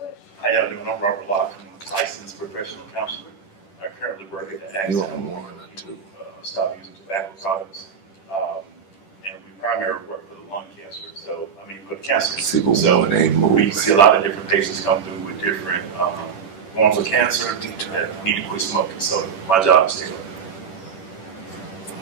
How y'all doing? I'm Robert Locke. I'm a licensed professional counselor. I currently work at the accident. Stop using tobacco products. And we primarily work for the lung cancer. So, for the cancer. So we see a lot of different patients come through with different forms of cancer that need to quit smoking. So my job is to.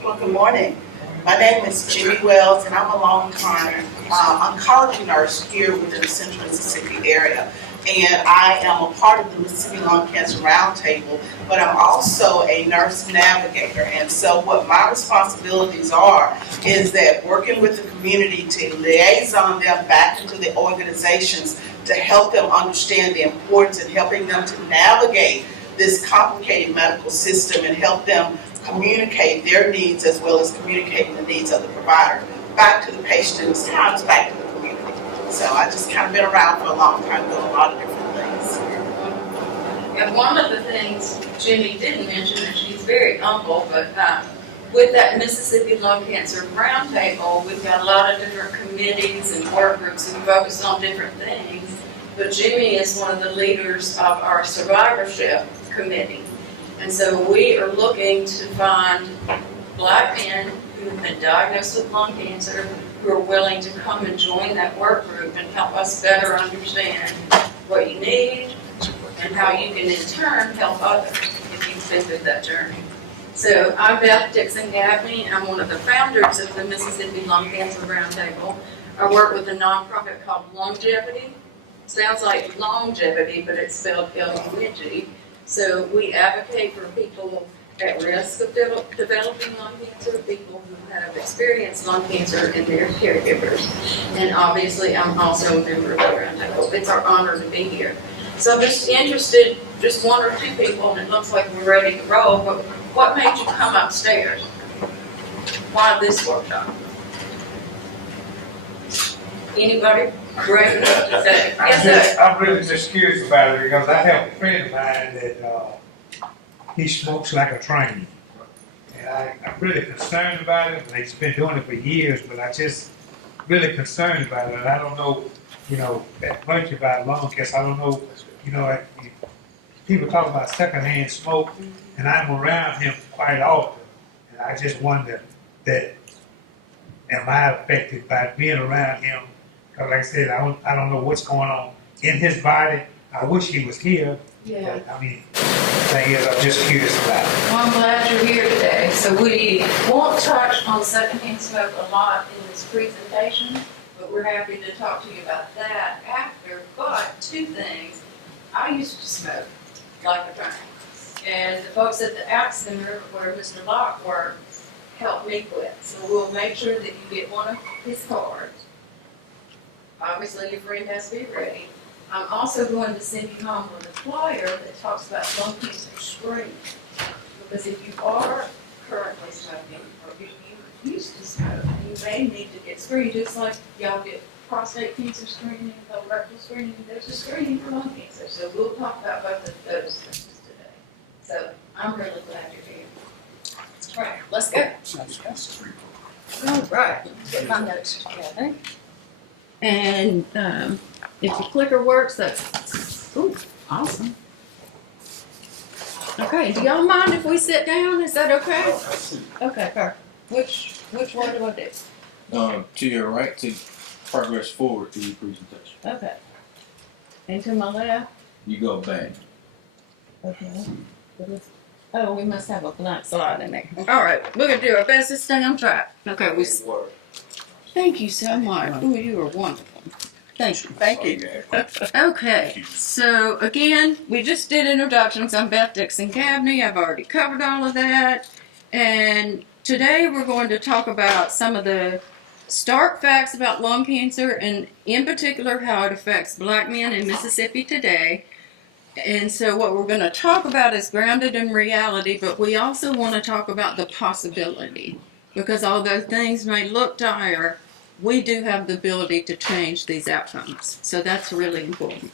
Well, good morning. My name is Jimmy Wells, and I'm a long-time oncology nurse here within the Central Mississippi area. And I am a part of the Mississippi Lung Cancer Roundtable, but I'm also a nurse navigator. And so what my responsibilities are is that working with the community to liaison them back into the organizations to help them understand the importance and helping them to navigate this complicated medical system and help them communicate their needs as well as communicating the needs of the provider back to the patient and sometimes back to the community. So I just kind of been around for a long time doing a lot of different things. And one of the things Jimmy didn't mention, and she's very humble, but with that Mississippi Lung Cancer Roundtable, we've got a lot of different committees and work groups who focus on different things. But Jimmy is one of the leaders of our survivorship committee. And so we are looking to find Black men who have been diagnosed with lung cancer who are willing to come and join that work group and help us better understand what you need and how you can in turn help others if you've been through that journey. So I'm Beth Dixon-Gaffney. I'm one of the founders of the Mississippi Lung Cancer Roundtable. I work with a nonprofit called Longevity. Sounds like longevity, but it's spelled L-U-N-G. So we advocate for people at risk of developing lung cancer, people who have experienced lung cancer and their caregivers. And obviously, I'm also a member of the Roundtable. It's our honor to be here. So I'm just interested, just one or two people, and it looks like we're ready to roll, but what made you come upstairs? Why this workshop? Anybody? Great. I'm really just curious about it because I have a friend of mine that he smokes like a train. And I'm really concerned about it. He's been doing it for years, but I just really concerned about it. And I don't know, that much about lung cancer. I don't know, people talk about secondhand smoke, and I'm around him quite often. And I just wonder that, am I affected by being around him? Because like I said, I don't know what's going on in his body. I wish he was here. Yeah. But, the thing is, I'm just curious about it. Well, I'm glad you're here today. So we won't touch on secondhand smoke a lot in this presentation, but we're happy to talk to you about that after. But two things. I used to smoke like a train. And the folks at the accident center where Mr. Locke worked helped me quit. So we'll make sure that you get one of his cards. Obviously, your friend has to be ready. I'm also going to send you home with a flyer that talks about lung cancer screening. Because if you are currently smoking, or if you used to smoke, you may need to get screened, just like y'all get prostate cancer screening, colorectal screening. There's a screening for lung cancer. So we'll talk about both of those things today. So I'm really glad you're here. All right, let's go. All right, get my notes together. And if your clicker works, that's awesome. Okay, do y'all mind if we sit down? Is that okay? Okay, perfect. Which one do I do? To your right, to progress forward to your presentation. Okay. And to my left? You go back. Okay. Oh, we must have a blank slide in there. All right, we're gonna do our best to stay on track. Okay, thank you so much. Ooh, you are wonderful. Thank you. Thank you. Okay, so again, we just did introductions. I'm Beth Dixon-Gaffney. I've already covered all of that. And today we're going to talk about some of the stark facts about lung cancer and in particular how it affects Black men in Mississippi today. And so what we're going to talk about is grounded in reality, but we also want to talk about the possibility. Because although things may look dire, we do have the ability to change these outcomes. So that's really important.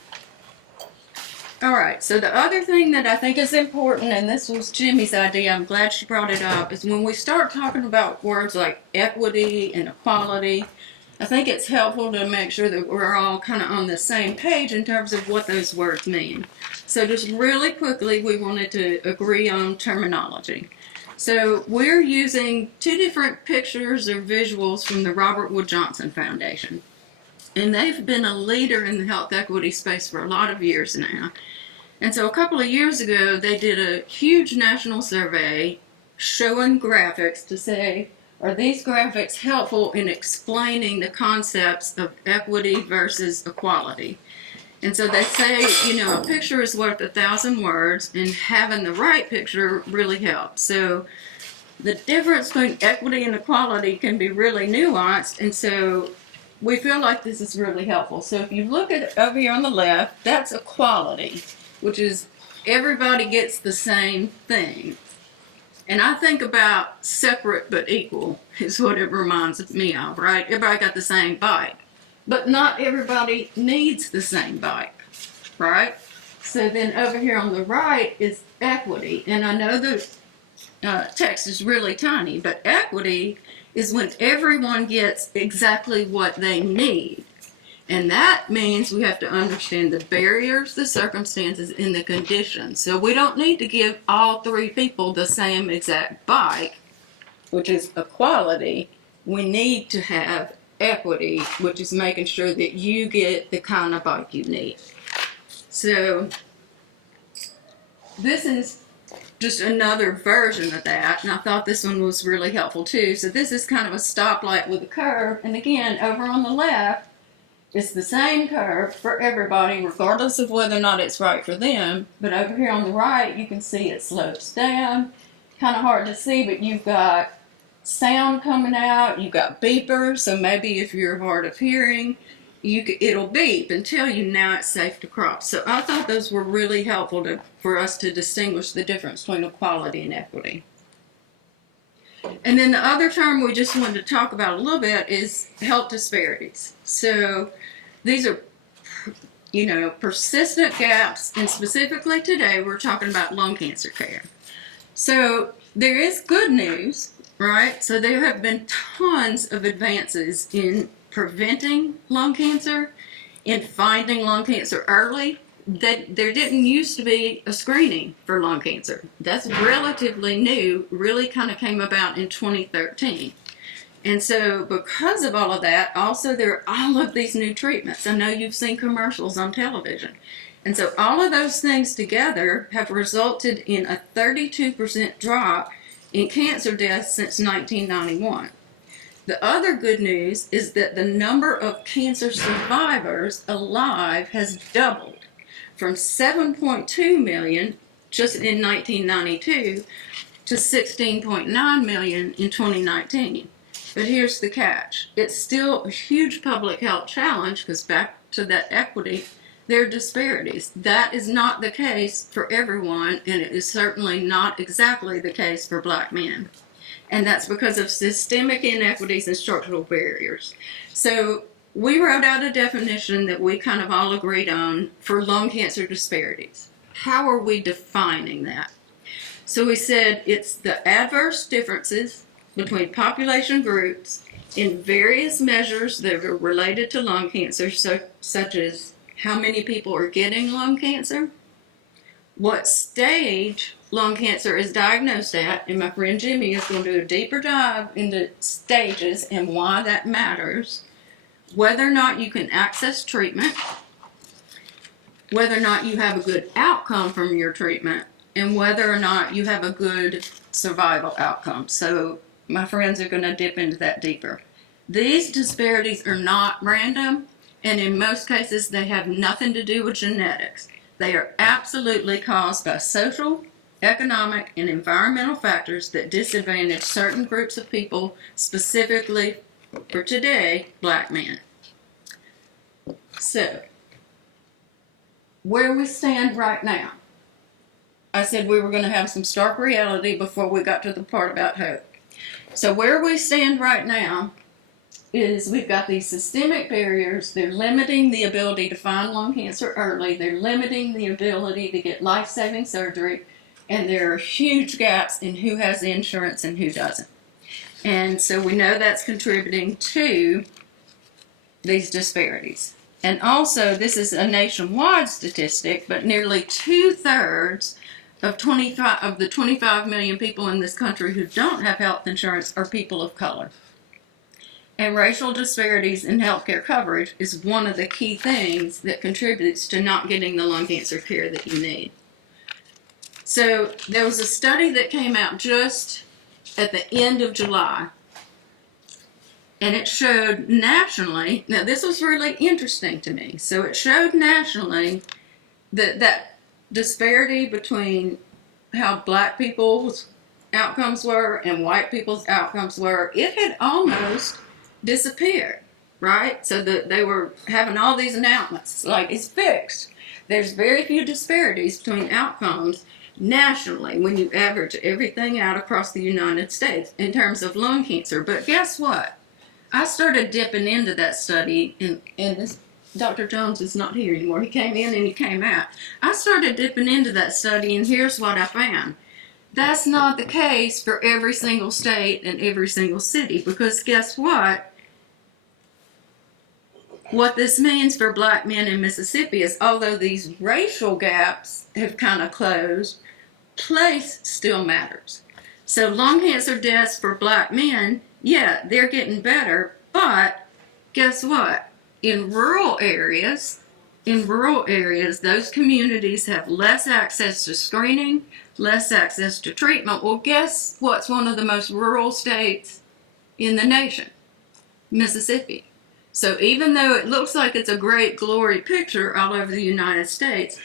All right, so the other thing that I think is important, and this was Jimmy's idea, I'm glad she brought it up, is when we start talking about words like equity and equality, I think it's helpful to make sure that we're all kind of on the same page in terms of what those words mean. So just really quickly, we wanted to agree on terminology. So we're using two different pictures or visuals from the Robert Wood Johnson Foundation. And they've been a leader in the health equity space for a lot of years now. And so a couple of years ago, they did a huge national survey showing graphics to say, are these graphics helpful in explaining the concepts of equity versus equality? And so they say, a picture is worth 1,000 words, and having the right picture really helps. So the difference between equity and equality can be really nuanced, and so we feel like this is really helpful. So if you look at over here on the left, that's equality, which is everybody gets the same thing. And I think about separate but equal is what it reminds me of, right? Everybody got the same bike, but not everybody needs the same bike, right? So then over here on the right is equity. And I know the text is really tiny, but equity is when everyone gets exactly what they need. And that means we have to understand the barriers, the circumstances, and the conditions. So we don't need to give all three people the same exact bike, which is equality. We need to have equity, which is making sure that you get the kind of bike you need. So this is just another version of that, and I thought this one was really helpful too. So this is kind of a stoplight with a curve, and again, over on the left, it's the same curve for everybody, regardless of whether or not it's right for them. But over here on the right, you can see it slopes down. Kind of hard to see, but you've got sound coming out. You've got beepers, so maybe if you're hard of hearing, it'll beep and tell you now it's safe to cross. So I thought those were really helpful for us to distinguish the difference between equality and equity. And then the other term we just wanted to talk about a little bit is health disparities. So these are, persistent gaps, and specifically today we're talking about lung cancer care. So there is good news, right? So there have been tons of advances in preventing lung cancer, in finding lung cancer early. That there didn't used to be a screening for lung cancer. That's relatively new, really kind of came about in 2013. And so because of all of that, also there are all of these new treatments. I know you've seen commercials on television. And so all of those things together have resulted in a 32% drop in cancer deaths since 1991. The other good news is that the number of cancer survivors alive has doubled, from 7.2 million just in 1992 to 16.9 million in 2019. But here's the catch. It's still a huge public health challenge because back to that equity, there are disparities. That is not the case for everyone, and it is certainly not exactly the case for Black men. And that's because of systemic inequities and structural barriers. So we wrote out a definition that we kind of all agreed on for lung cancer disparities. How are we defining that? So we said it's the adverse differences between population groups in various measures that are related to lung cancer, such as how many people are getting lung cancer, what stage lung cancer is diagnosed at, and my friend Jimmy is going to do a deeper dive into stages and why that matters, whether or not you can access treatment, whether or not you have a good outcome from your treatment, and whether or not you have a good survival outcome. So my friends are going to dip into that deeper. These disparities are not random, and in most cases they have nothing to do with genetics. They are absolutely caused by social, economic, and environmental factors that disadvantage certain groups of people, specifically for today, Black men. So, where we stand right now. I said we were going to have some stark reality before we got to the part about hope. So where we stand right now is we've got these systemic barriers. They're limiting the ability to find lung cancer early. They're limiting the ability to get life-saving surgery. And there are huge gaps in who has insurance and who doesn't. And so we know that's contributing to these disparities. And also, this is a nationwide statistic, but nearly 2/3 of the 25 million people in this country who don't have health insurance are people of color. And racial disparities in healthcare coverage is one of the key things that contributes to not getting the lung cancer care that you need. So there was a study that came out just at the end of July, and it showed nationally, now this was really interesting to me, so it showed nationally that disparity between how black people's outcomes were and white people's outcomes were, it had almost disappeared, right? So they were having all these announcements, like it's fixed. There's very few disparities between outcomes nationally when you average everything out across the United States in terms of lung cancer. But guess what? I started dipping into that study, and this, Dr. Jones is not here anymore. He came in and he came out. I started dipping into that study, and here's what I found. That's not the case for every single state and every single city, because guess what? What this means for black men in Mississippi is, although these racial gaps have kind of closed, place still matters. So lung cancer deaths for black men, yeah, they're getting better, but guess what? In rural areas, those communities have less access to screening, less access to treatment. Well, guess what's one of the most rural states in the nation? Mississippi. So even though it looks like it's a great glory picture all over the United States,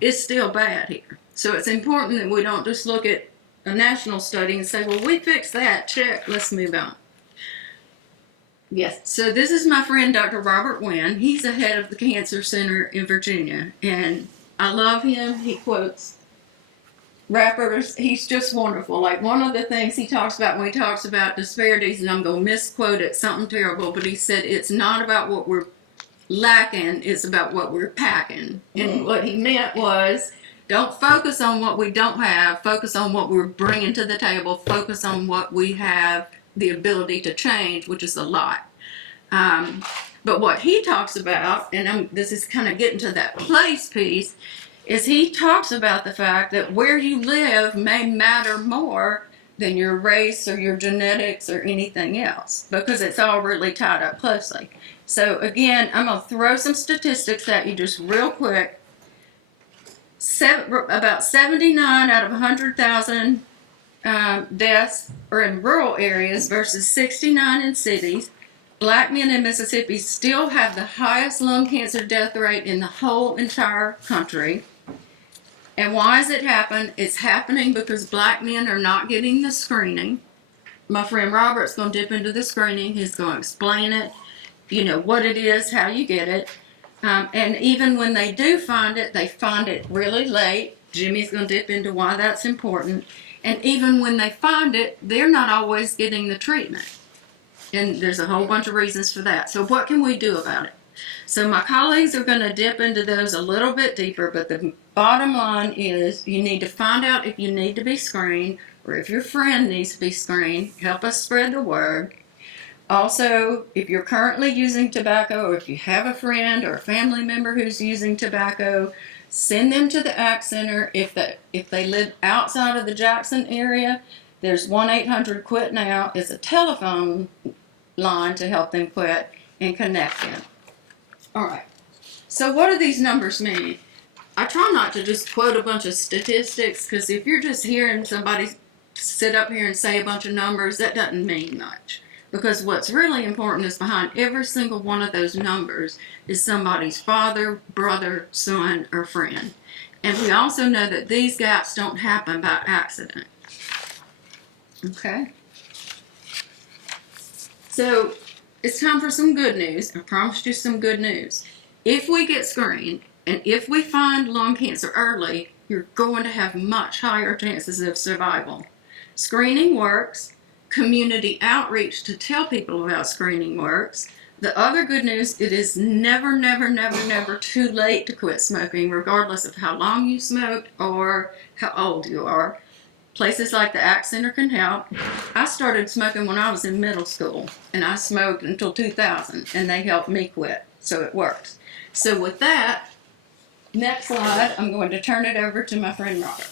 it's still bad here. So it's important that we don't just look at a national study and say, well, we fixed that, check, let's move on. Yes, so this is my friend Dr. Robert Wynn. He's the head of the Cancer Center in Virginia, and I love him. He quotes rappers. He's just wonderful. Like, one of the things he talks about when he talks about disparities, and I'm going to misquote it, something terrible, but he said it's not about what we're lacking, it's about what we're packing. And what he meant was, don't focus on what we don't have, focus on what we're bringing to the table, focus on what we have the ability to change, which is a lot. But what he talks about, and this is kind of getting to that place piece, is he talks about the fact that where you live may matter more than your race or your genetics or anything else, because it's all really tied up closely. So again, I'm going to throw some statistics at you just real quick. About 79 out of 100,000 deaths are in rural areas versus 69 in cities. Black men in Mississippi still have the highest lung cancer death rate in the whole entire country. And why does it happen? It's happening because black men are not getting the screening. My friend Robert's going to dip into the screening. He's going to explain it, what it is, how you get it. And even when they do find it, they find it really late. Jimmy's going to dip into why that's important. And even when they find it, they're not always getting the treatment. And there's a whole bunch of reasons for that. So what can we do about it? So my colleagues are going to dip into those a little bit deeper, but the bottom line is you need to find out if you need to be screened or if your friend needs to be screened. Help us spread the word. Also, if you're currently using tobacco, or if you have a friend or a family member who's using tobacco, send them to the ACT Center. If they live outside of the Jackson area, there's 1-800-QUIT-NOW. It's a telephone line to help them quit and connect them. All right. So what do these numbers mean? I try not to just quote a bunch of statistics, because if you're just hearing somebody sit up here and say a bunch of numbers, that doesn't mean much. Because what's really important is behind every single one of those numbers is somebody's father, brother, son, or friend. And we also know that these gaps don't happen by accident. Okay? So, it's time for some good news. I promised you some good news. If we get screened, and if we find lung cancer early, you're going to have much higher chances of survival. Screening works. Community outreach to tell people about screening works. The other good news, it is never, never, never, never too late to quit smoking, regardless of how long you smoked or how old you are. places like the ACT Center can help. I started smoking when I was in middle school, and I smoked until 2000, and they helped me quit, so it works. So with that, next slide, I'm going to turn it over to my friend Robert.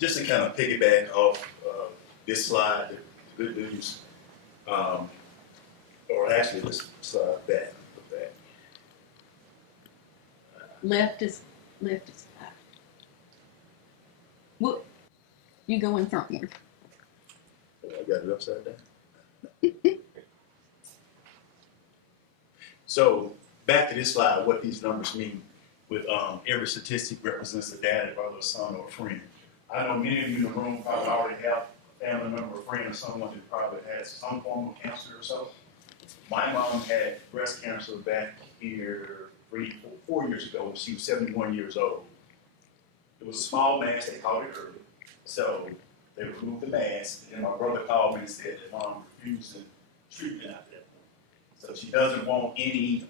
Just to kind of piggyback off this slide, the good news, or actually this slide back. Left is back. Whoop. You go in frontward. I got it upside down. So back to this slide, what these numbers mean with every statistic represents a dad, a brother, a son, or a friend. I know many of you in the room probably already have a family member, a friend, or someone who probably has some form of cancer or so. My mom had breast cancer back here 4 years ago when she was 71 years old. It was a small mass, they called it early. So they removed the mass, and my brother called me and said that mom refused the treatment out there. So she doesn't want any,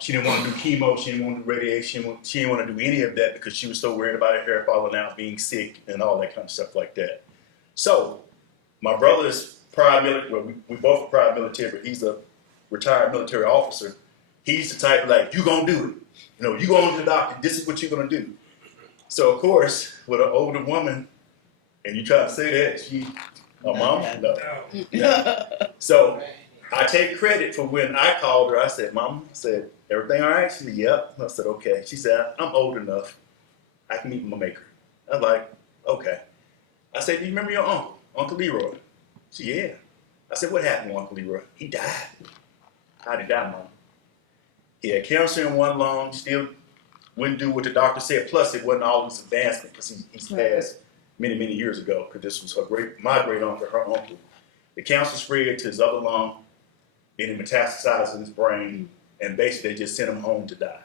she didn't want to do chemo, she didn't want to do radiation, she didn't want to do any of that because she was so worried about her hair falling out, being sick, and all that kind of stuff like that. So my brother is prior military, well, we both are prior military, but he's a retired military officer. He's the type like, you gonna do it. You know, you go to the doctor, this is what you're gonna do. So of course, with an older woman, and you try to say that, she, a mom, no. Yeah. So I take credit for when I called her, I said, Mama, I said, everything all right? She said, yep. I said, okay. She said, I'm old enough. I can meet my maker. I was like, okay. I said, do you remember your uncle, Uncle Leroy? She said, yeah. I said, what happened to Uncle Leroy? He died. How'd he die, Mom? He had cancer in one lung, still wouldn't do what the doctor said. Plus, it wasn't all this advancement because he passed many, many years ago because this was my great uncle, her uncle. The cancer spread to his other lung, and it metastasized in his brain, and basically they just sent him home to die.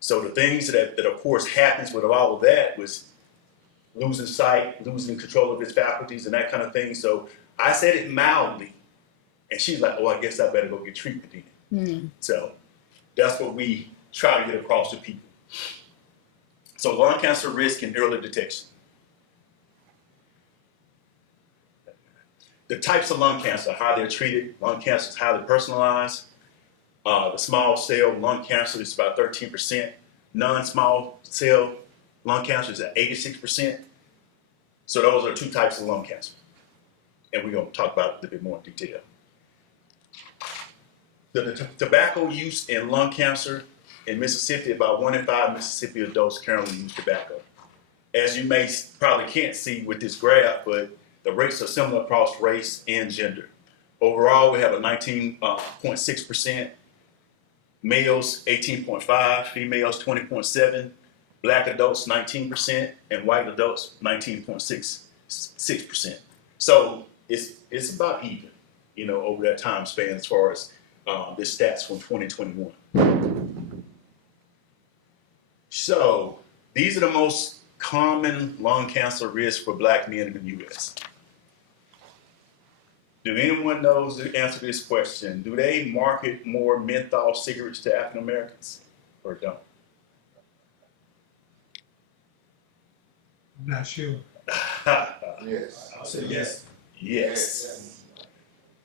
So the things that of course happens with all of that was losing sight, losing control of his faculties and that kind of thing. So I said it mildly, and she's like, oh, I guess I better go get treatment then. So that's what we try to get across to people. So lung cancer risk and early detection. The types of lung cancer, how they're treated. Lung cancer is highly personalized. The small cell lung cancer is about 13%. Non-small cell lung cancer is at 86%. So those are two types of lung cancer. And we're going to talk about it a little bit more in detail. The tobacco use in lung cancer in Mississippi, about 1 in 5 Mississippi adults currently use tobacco. As you may probably can't see with this graph, but the rates are similar across race and gender. Overall, we have a 19.6%, males 18.5%, females 20.7%, black adults 19%, and white adults 19.6%. So it's about even, you know, over that time span as far as this stats from 2021. So these are the most common lung cancer risks for black men in the U.S. Do anyone knows the answer to this question? Do they market more menthol cigarettes to African Americans or don't? I'm not sure. Yes. I'll say yes. Yes.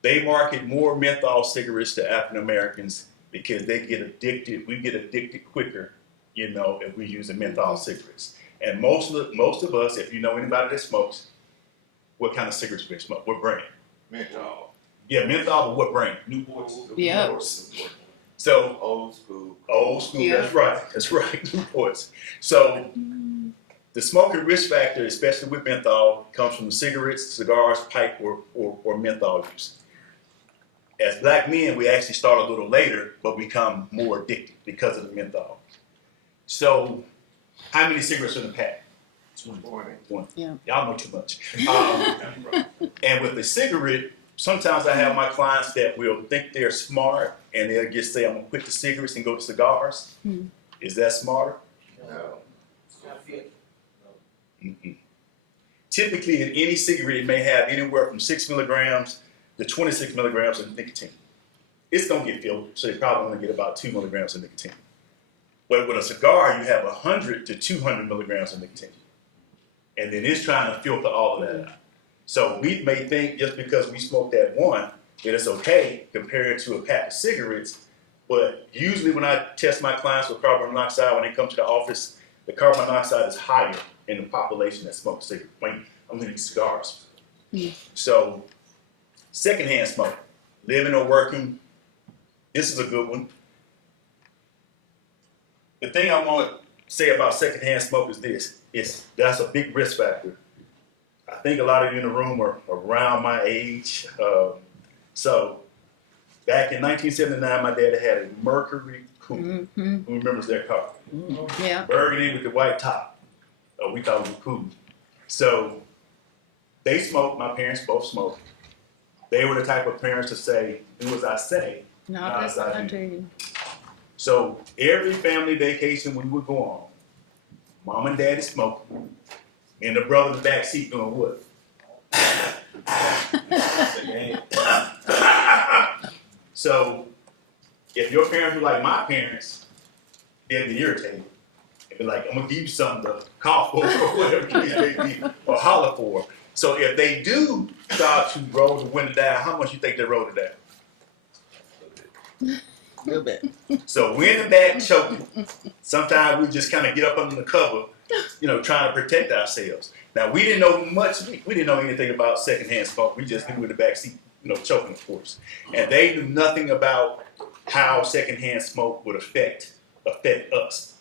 They market more menthol cigarettes to African Americans because they get addicted. We get addicted quicker, you know, if we use the menthol cigarettes. And most of us, if you know anybody that smokes, what kind of cigarettes do they smoke? What brand? Menthol. Yeah, menthol, but what brand? Newports. Yep. So Old school. old school. Yeah. That's right. Newports. So the smoking risk factor, especially with menthol, comes from the cigarettes, cigars, pipe, or menthol use. As black men, we actually start a little later, but become more addicted because of the menthol. So, how many cigarettes are in the pack? 20. Yeah. Y'all know too much. And with the cigarette, sometimes I have my clients that will think they're smart and they'll just say, I'm gonna quit the cigarettes and go to cigars. Is that smarter? No. Mm-mm. Typically, in any cigarette, it may have anywhere from 6 milligrams to 26 milligrams of nicotine. It's gonna get filtered, so you probably only get about 2 milligrams of nicotine. But with a cigar, you have 100 to 200 milligrams of nicotine. And then it's trying to filter all of that out. So we may think just because we smoke that one, that it's okay compared to a pack of cigarettes. But usually when I test my clients with carbon monoxide, when they come to the office, the carbon monoxide is higher in the population that smokes cigarettes. I'm meaning cigars. So secondhand smoke, living or working, this is a good one. The thing I want to say about secondhand smoke is this: that's a big risk factor. I think a lot of you in the room are around my age. So back in 1979, my dad had a Mercury Coupe. Mm-hmm. Who remembers that car? Yeah. Burgundy with the white top. We call it a coupe. So they smoked. My parents both smoked. They were the type of parents to say, "Do as I say, Not as I do. So every family vacation we would go on, mom and daddy smoking, and the brother in the back seat doing what? So if your parents were like my parents, they'd be irritated. They'd be like, I'm gonna give you something to cough for or whatever the case may be, or holler for. So if they do start to roll the window down, how much you think they rolled it down? A little bit. So we're in the back choking. Sometimes we just kind of get up under the cover, trying to protect ourselves. Now we didn't know much. We didn't know anything about secondhand smoke. We just knew we were in the back seat, choking, of course. And they knew nothing about how secondhand smoke would affect us.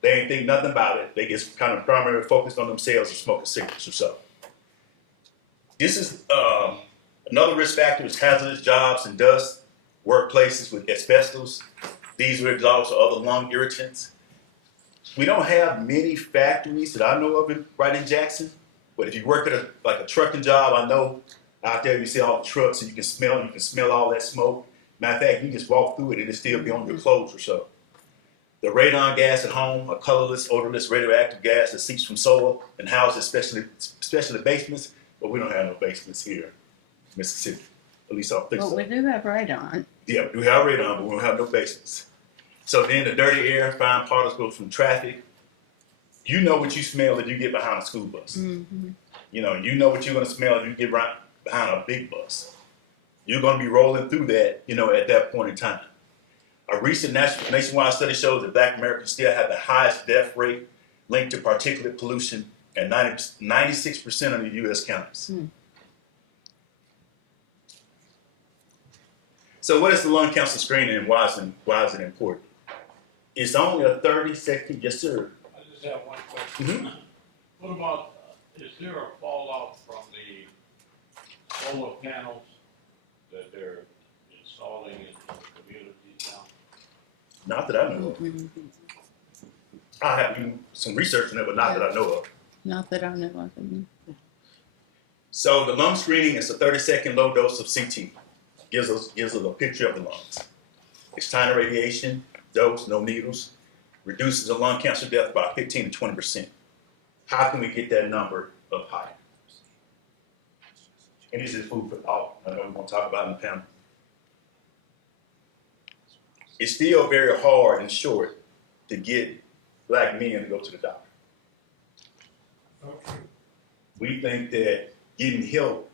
They didn't think nothing about it. They just kind of primarily focused on themselves and smoking cigarettes or so. This is another risk factor is hazardous jobs and dust. Workplaces with asbestos, diesel exhaust, or other lung irritants. We don't have many factories that I know of right in Jackson, but if you work at a trucking job, I know out there you see all the trucks and you can smell all that smoke. Matter of fact, you can just walk through it and it'll still be on your clothes or so. The radon gas at home, a colorless, odorless, radioactive gas that seeps from soil and houses especially basements, but we don't have no basements here in Mississippi. At least I don't think so. Well, we do have radon. Yeah, we have radon, but we don't have no basements. So then the dirty air, fine particles from traffic. You know what you smell if you get behind a school bus. Mm-hmm. You know what you're going to smell if you get right behind a big bus. You're going to be rolling through that, at that point in time. A recent nationwide study shows that Black Americans still have the highest death rate linked to particulate pollution at 96% of the U.S. counties. So what is the lung cancer screening and why is it important? It's only a 30-second, yes sir. I just have one question. Mm-hmm. What about, is there a fallout from the solar panels that they're installing in the communities now? Not that I know of. Mm-hmm. I have some research on it, but not that I know of. Not that I know of. So the lung screening is a 30-second low dose of CT. Gives us a picture of the lungs. External radiation, dose, no needles, reduces the lung cancer death by 15 to 20%. How can we get that number up higher? And this is food for thought. I know we're going to talk about it in the panel. It's still very hard and short to get Black men to go to the doctor. Okay. We think that getting help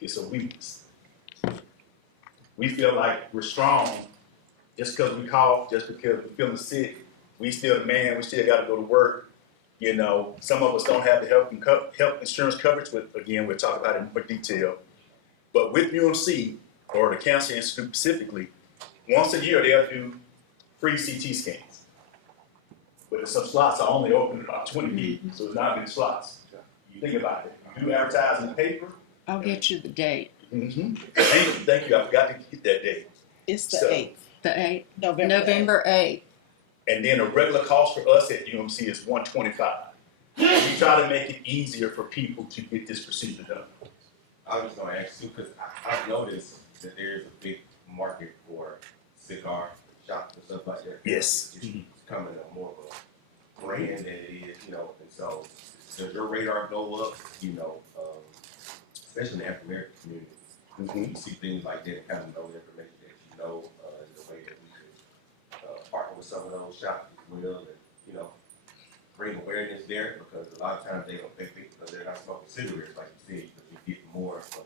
is a weakness. We feel like we're strong just because we cough, just because we're feeling sick. We still the man, we still got to go to work. Some of us don't have the health insurance coverage, but again, we'll talk about it in more detail. But with UMC, or the Cancer Institute specifically, once a year they'll do free CT scans. But some slots are only open about 20 people, so it's not many slots. You think about it. You do advertise in the paper. I'll get you the date. Mm-hmm. Thank you. I forgot to get that date. It's the So- 8th, The 8th. November 8th. November 8th. And then a regular cost for us at UMC is $125. We try to make it easier for people to get this procedure done. I was just gonna ask you, because I've noticed that there's a big market for cigar shops and stuff like that. Yes. It's becoming a more of a brand than it is, and so does your radar go up, especially in the African American community? Mm-hmm. You see things like that and kind of know the information that in the way that we could partner with some of those shops will, and, you know, bring awareness there, because a lot of times they don't think because they're not smoking cigarettes, like you said, because you get more for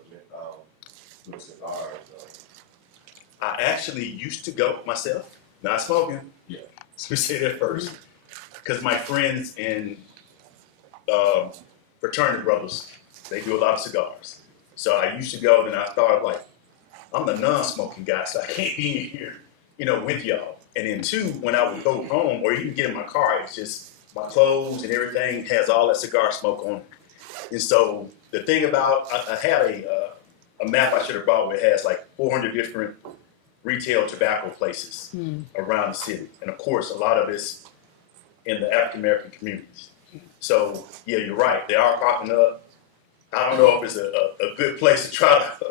the cigars. I actually used to go myself, not smoking. Yeah. So we say that first. Because my friends and fraternity brothers, they do a lot of cigars. So I used to go, and I thought, like, I'm the non-smoking guy, so I can't be in here, you know, with y'all. And then two, when I would go home or even get in my car, it's just my clothes and everything has all that cigar smoke on it. And so the thing about, I had a map I should have brought where it has like 400 different retail tobacco places around the city. And of course, a lot of it's in the African-American communities. So yeah, you're right. They are popping up. I don't know if it's a good place to try to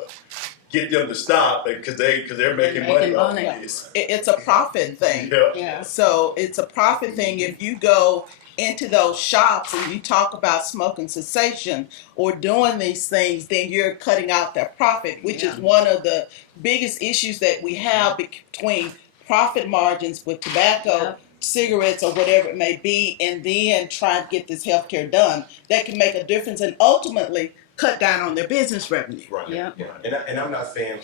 get them to stop because they're making money off of this. It's a profit thing. Yeah. Yeah. So it's a profit thing. If you go into those shops and you talk about smoking cessation or doing these things, then you're cutting out their profit, which is one of the biggest issues that we have between profit margins with tobacco, cigarettes, or whatever it may be, and then trying to get this healthcare done. That can make a difference and ultimately cut down on their business revenue. Right. Yeah. Yeah, and I'm not saying,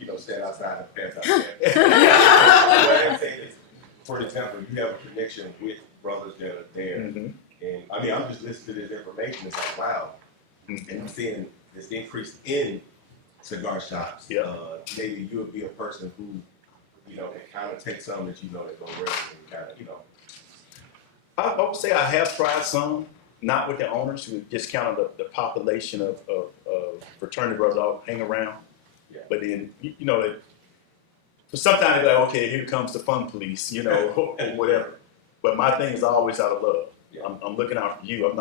you know, stand outside the fence. What I'm saying is, for example, you have a connection with brothers that are there, Mm-hmm. and I mean, I'm just listening to this information. It's like, wow, and I'm seeing this increase in cigar shops. Yeah. Maybe you would be a person who, you know, can kind of take some that you know that go well and kind of, you know. I would say I have tried some, not with the owners, who just kind of the population of fraternity brothers all hang around. Yeah. But then, you know, that for sometimes they're like, okay, here comes the fun police, you know, or whatever. But my thing is always out of love. Yeah. I'm looking out for you. I'm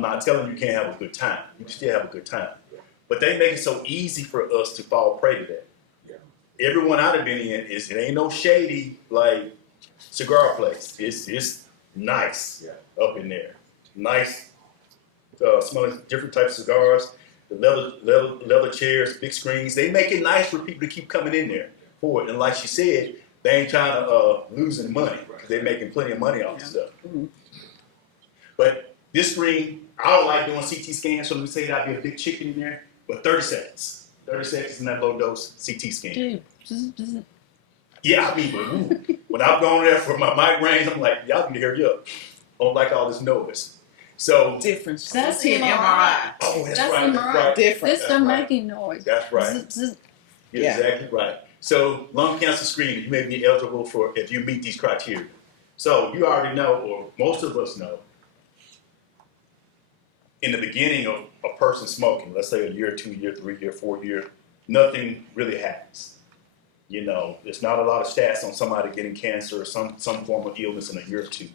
not telling you can't have a good time. You can still have a good time. Yeah. But they make it so easy for us to fall prey to that. Yeah. Everyone I've been in it ain't no shady like cigar place. It's nice up in there. Nice, smelling different types of cigars. The leather chairs, big screens. They make it nice for people to keep coming in there for it. And like she said, they ain't trying to lose any money. They're making plenty of money off the stuff. Mm-hmm. But this screen, I don't like doing CT scans, so let me say that I'd be a big chicken in there. But 30 seconds. 30 seconds in that low dose CT scan. Dude. Zzz. Yeah, I mean, but when I've gone there for my migraines, I'm like, y'all need to hurry up. I don't like all this noise. So, Difference. That's CT and MRI. oh, that's That's right, that's MRI. right. Different. This done right. making noise. That's right. Zzz, zzz. You're Yeah. exactly right. So, lung cancer screening, you may be eligible for if you meet these criteria. So, you already know, or most of us know, in the beginning of a person smoking, let's say a year, 2 year, 3 year, 4 year, nothing really happens. You know, there's not a lot of stats on somebody getting cancer or some form of illness in a year or two.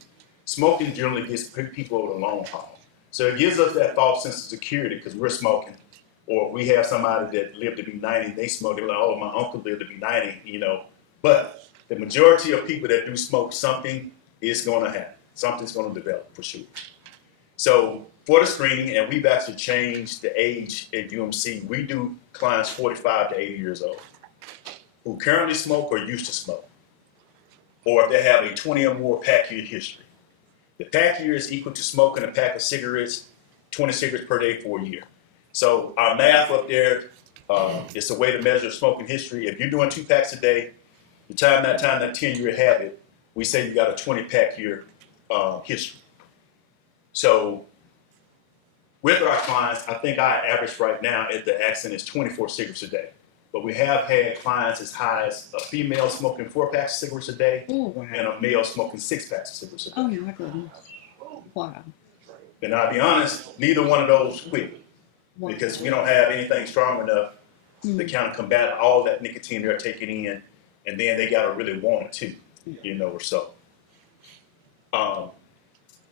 Smoking generally gets people over the long haul. So it gives us that false sense of security because we're smoking. Or we have somebody that lived to be 90, they smoke, they're like, oh, my uncle lived to be 90, you know. But the majority of people that do smoke, something is going to happen. Something's going to develop for sure. So for the screening, and we've actually changed the age at UMC, we do clients 45 to 80 years old who currently smoke or used to smoke, or if they have a 20 or more pack year history. The pack year is equal to smoking a pack of cigarettes, 20 cigarettes per day for a year. So our math up there, it's a way to measure smoking history. If you're doing 2 packs a day, you time that 10-year habit, we say you got a 20 pack year history. So with our clients, I think our average right now at the accent is 24 cigarettes a day. But we have had clients as high as a female smoking 4 packs of cigarettes a day Ooh. and a male smoking 6 packs of cigarettes a day. Oh my goodness. Wow. And I'll be honest, neither one of those quit Wow. because we don't have anything strong enough to kind of combat all that nicotine they're taking in, and then they gotta really want it too, you know, or so.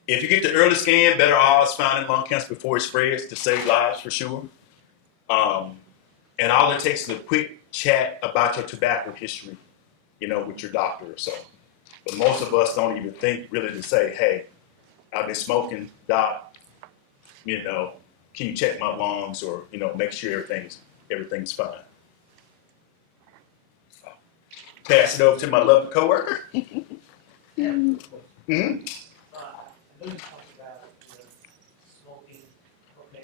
If you get the early scan, better odds finding lung cancer before it spreads to save lives for sure. And all it takes is a quick chat about your tobacco history, you know, with your doctor or so. But most of us don't even think really to say, hey, I've been smoking, doc, you know, can you check my lungs or, you know, make sure everything's fine. Pass it over to my lovely coworker. Hmm? I know you talked about smoking, okay,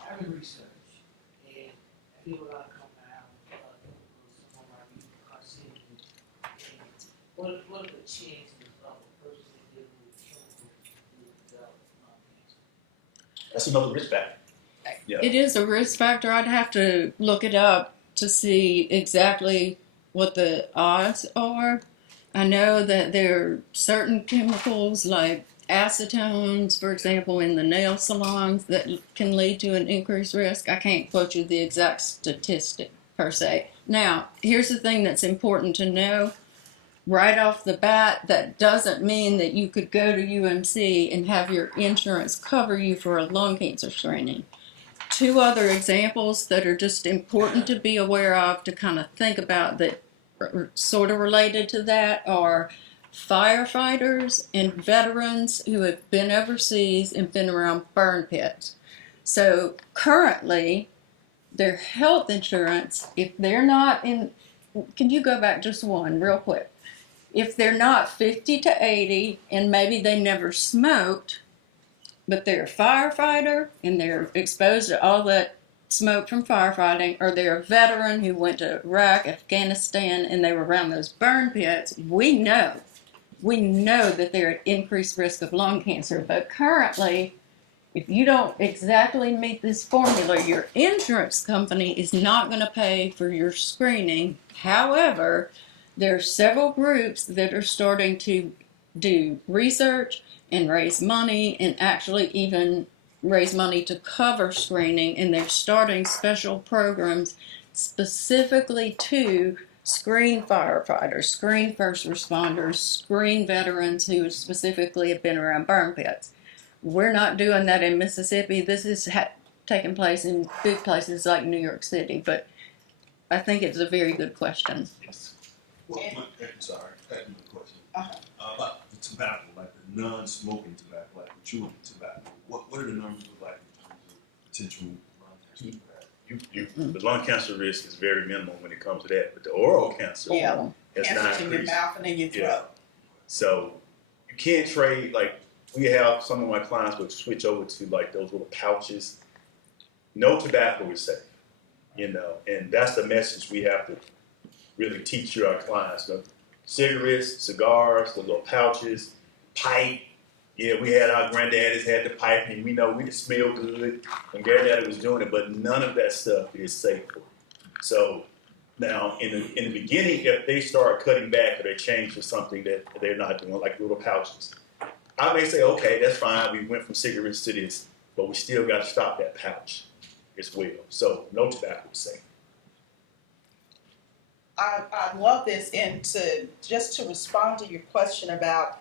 I have research, and people are coming out, someone might be carcinogen, and what are the chances of a person dealing with chemicals to develop lung cancer? That's another risk factor. Yeah. It is a risk factor. I'd have to look it up to see exactly what the odds are. I know that there are certain chemicals like acetones, for example, in the nail salons that can lead to an increased risk. I can't quote you the exact statistic per se. Now, here's the thing that's important to know. Right off the bat, that doesn't mean that you could go to UMC and have your insurance cover you for a lung cancer screening. Two other examples that are just important to be aware of, to kind of think about, that are sort of related to that, are firefighters and veterans who have been overseas and been around burn pits. So currently, their health insurance, if they're not in, can you go back just one real quick? If they're not 50 to 80 and maybe they never smoked, but they're a firefighter and they're exposed to all that smoke from firefighting, or they're a veteran who went to Iraq, Afghanistan, and they were around those burn pits, we know that they're at increased risk of lung cancer. But currently, if you don't exactly meet this formula, your insurance company is not going to pay for your screening. However, there are several groups that are starting to do research and raise money, and actually even raise money to cover screening, and they're starting special programs specifically to screen firefighters, screen first responders, screen veterans who specifically have been around burn pits. We're not doing that in Mississippi. This is taking place in big places like New York City, but I think it's a very good question. Yes. Well, I'm sorry, I have a question. Uh-huh. About the tobacco, like the non-smoking tobacco, like the chewing tobacco. What are the numbers look like in terms of potential lung cancer tobacco? The lung cancer risk is very minimal when it comes to that, but the oral cancer Yeah. has not Cancer in your increased. mouth and in your throat. Yeah. So you can't trade, like we have some of my clients would switch over to like those little pouches. No tobacco is safe, and that's the message we have to really teach our clients. The cigarettes, cigars, the little pouches, pipe. Yeah, we had our granddaddies had the pipe, and we know we could smell good when granddaddy was doing it, but none of that stuff is safe for you. So now, in the beginning, if they start cutting back or they change to something that they're not doing, like little pouches, I may say, okay, that's fine. We went from cigarettes to this, but we still got to stop that pouch as well. So no tobacco is safe. I love this, and to respond to your question about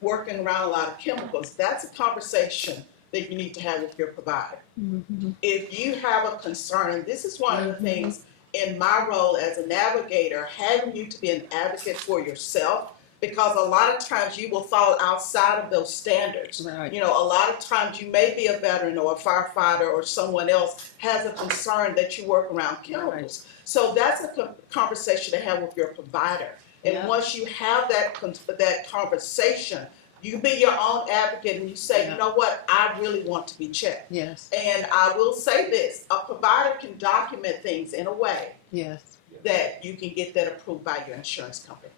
working around a lot of chemicals, that's a conversation that you need to have with your provider. Mm-hmm. If you have a concern, and this is one of the things in my role as a navigator, having you to be an advocate for yourself, because a lot of times you will fall outside of those standards. Right. A lot of times you may be a veteran or a firefighter or someone else has a concern that you work around chemicals. Right. So that's a conversation to have with your provider. And once you have that conversation, you be your own advocate and you say, you know what, I really want to be checked. Yes. And I will say this, a provider can document things in a way that you can get that approved by your insurance company.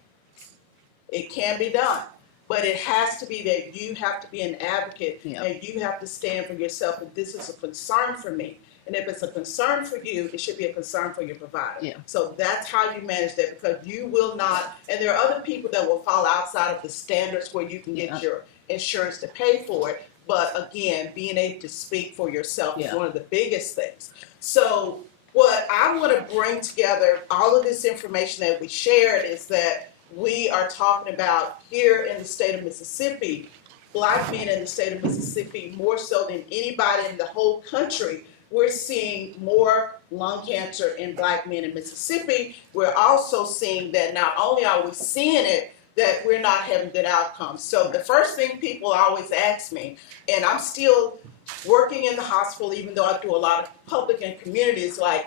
It can be done, but it has to be that you have to be an advocate and you have to stand for yourself. And this is a concern for me. And if it's a concern for you, it should be a concern for your provider. Yeah. So that's how you manage that, because you will not, and there are other people that will fall outside of the standards where you can get your insurance to pay for it. But again, being able to speak for yourself is one of the biggest things. So what I want to bring together, all of this information that we shared, is that we are talking about here in the state of Mississippi, Black men in the state of Mississippi, more so than anybody in the whole country, we're seeing more lung cancer in Black men in Mississippi. We're also seeing that not only are we seeing it, that we're not having good outcomes. So the first thing people always ask me, and I'm still working in the hospital, even though I do a lot of public and communities, like,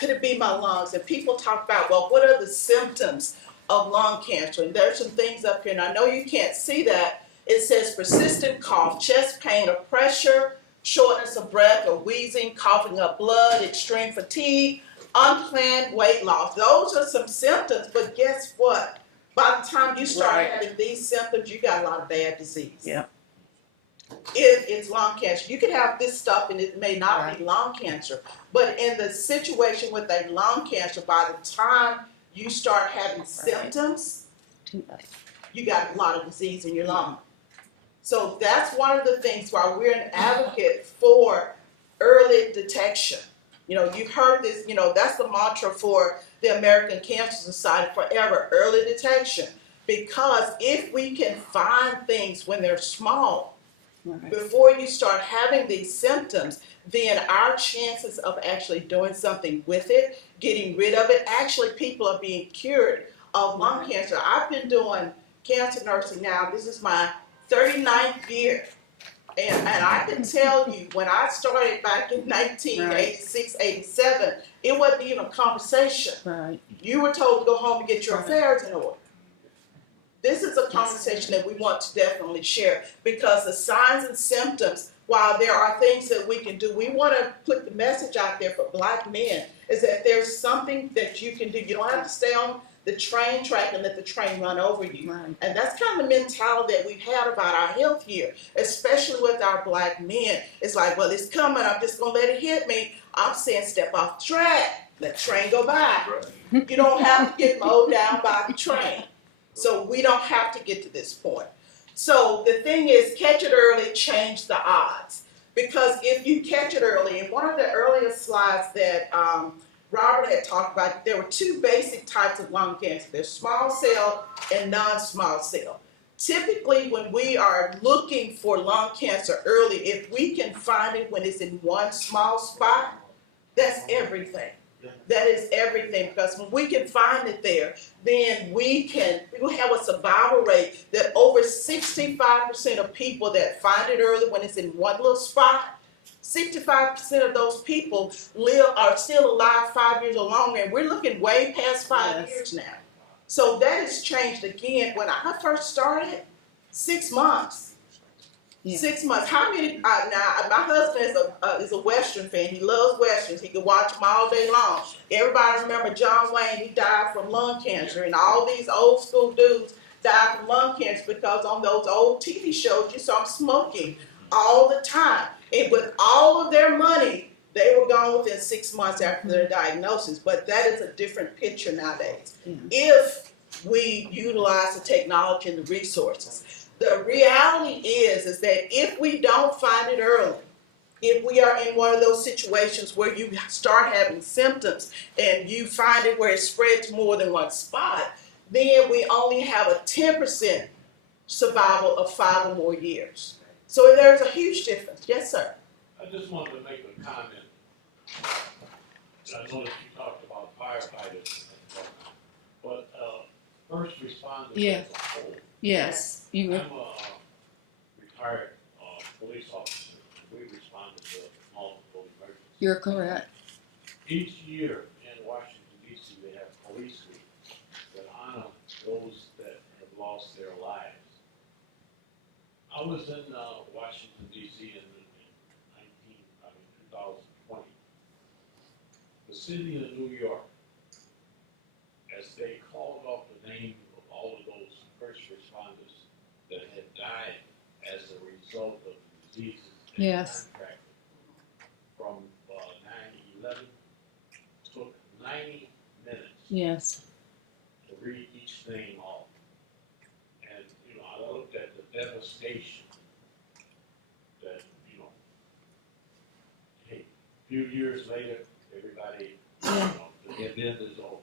could it be my lungs? And people talk about, well, what are the symptoms? of lung cancer. And there's some things up here, and I know you can't see that. It says persistent cough, chest pain or pressure, shortness of breath or wheezing, coughing up blood, extreme fatigue, unplanned weight loss. Those are some symptoms, but guess what? By the time you start Right. having these symptoms, you got a lot of bad disease. Yeah. If it's lung cancer, you can have this stuff and it may not be lung cancer. But in the situation with a lung cancer, by the time you start having symptoms, Too late. you got a lot of disease in your lung. So that's one of the things why we're an advocate for early detection. You know, you've heard this, you know, that's the mantra for the American Cancer Society forever, early detection. Because if we can find things when they're small, Right. before you start having these symptoms, then our chances of actually doing something with it, getting rid of it, actually people are being cured of lung cancer. I've been doing cancer nursing now, this is my 39th year. And I can tell you, when I started back in 1986, 87, it wasn't even a conversation. Right. You were told to go home and get your Right. affairs in order. This is a conversation that we want to definitely share, because the signs and symptoms, while there are things that we can do, we want to put the message out there for Black men, is that there's something that you can do. You don't have to stay on the train track and let the train run over you. Right. And that's kind of the mentality that we've had about our health here, especially with our Black men. It's like, well, it's coming, I'm just going to let it hit me. I'm saying step off the track, let the train go by. Right. You don't have to get mowed down by the train. So we don't have to get to this point. So the thing is, catch it early, change the odds. Because if you catch it early, in one of the earlier slides that Robert had talked about, there were two basic types of lung cancer. There's small cell and non-small cell. Typically, when we are looking for lung cancer early, if we can find it when it's in one small spot, that's everything. That is everything, because when we can find it there, then we will have a survival rate that over 65% of people that find it early when it's in one little spot, 65% of those people are still alive 5 years or longer, and we're looking way past 5 years now. So that has changed again. When I first started, 6 months. Yeah. 6 months. How many? Now, my husband is a Western fan. He loves Westerns. He can watch them all day long. Everybody remember John Wayne? He died from lung cancer, and all these old school dudes died from lung cancer because on those old TV shows you saw them smoking all the time. And with all of their money, they were gone within 6 months after their diagnosis. But that is a different picture nowadays. If we utilize the technology and the resources. The reality is that if we don't find it early, if we are in one of those situations where you start having symptoms and you find it where it spreads more than one spot, then we only have a 10% survival of 5 or more years. So there's a huge difference. Yes, sir. I just wanted to make a comment. I noticed you talked about firefighters and whatnot, but first responders Yeah. as a whole. Yes. You were. I'm a retired police officer. We responded to multiple emergencies. You're correct. Each year in Washington, D.C., they have police week that honor those that have lost their lives. I was in Washington, D.C. in 2020. The city of New York, as they called off the name of all of those first responders that had died as a result of diseases and Yes. contracted from 9/11, took 90 minutes Yes. to read each name off. And, I looked at the devastation that, hey, a few years later, everybody, the event is over.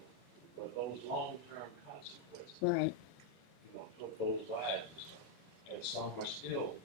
But those long-term consequences, Right. took those lives, and some are still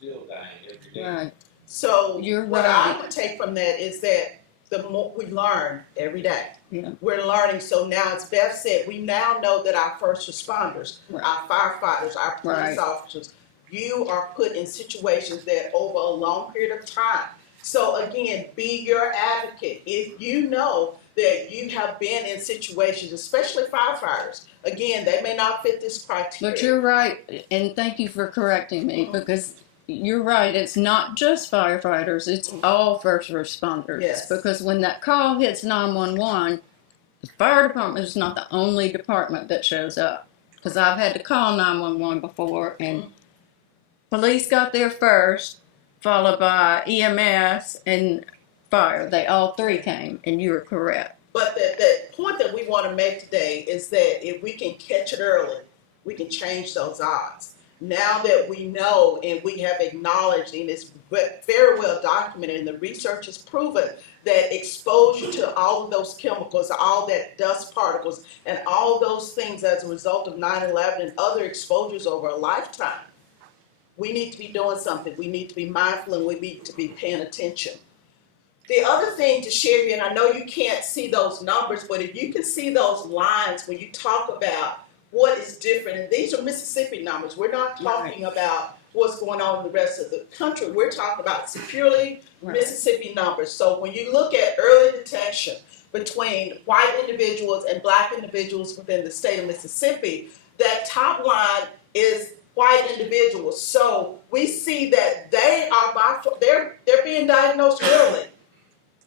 dying every day. Right. So You're what I right. would take from that is that the more we learn every day. Yeah. We're learning. So now, as Beth said, we now know that our first responders, Right. our firefighters, our police Right. officers, you are put in situations that over a long period of time. So again, be your advocate. If you know that you have been in situations, especially firefighters, again, they may not fit this criteria. But you're right, and thank you for correcting me, because you're right, it's not just firefighters, it's all first responders. Yes. Because when that call hits 911, the fire department is not the only department that shows up. Because I've had to call 911 before, and police got there first, followed by EMS and fire. They all three came, and you were correct. But the point that we want to make today is that if we can catch it early, we can change those odds. Now that we know and we have acknowledged, and it's very well documented, and the research has proven that exposure to all of those chemicals, all that dust particles, and all those things as a result of 9/11 and other exposures over a lifetime, we need to be doing something. We need to be mindful, and we need to be paying attention. The other thing to share, and I know you can't see those numbers, but if you can see those lines when you talk about what is different, and these are Mississippi numbers. We're not talking about what's going on in the rest of the country. We're talking about purely Mississippi numbers. So when you look at early detection between white individuals and black individuals within the state of Mississippi, that top line is white individuals. So we see that they are they're being diagnosed early.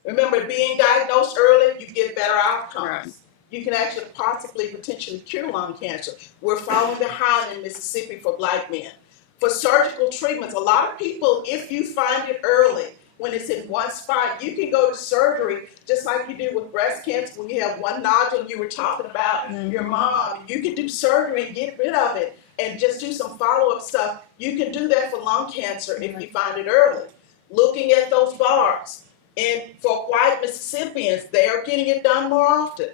Remember, being diagnosed early, you get better outcomes. Right. You can actually possibly potentially cure lung cancer. We're falling behind in Mississippi for black men. For surgical treatments, a lot of people, if you find it early, when it's in one spot, you can go to surgery just like you do with breast cancer. When you have one nodule, you were talking about your mom, you can do surgery and get rid of it and just do some follow-up stuff. You can do that for lung cancer if you find it early. Looking at those bars. And for white Mississippians, they are getting it done more often.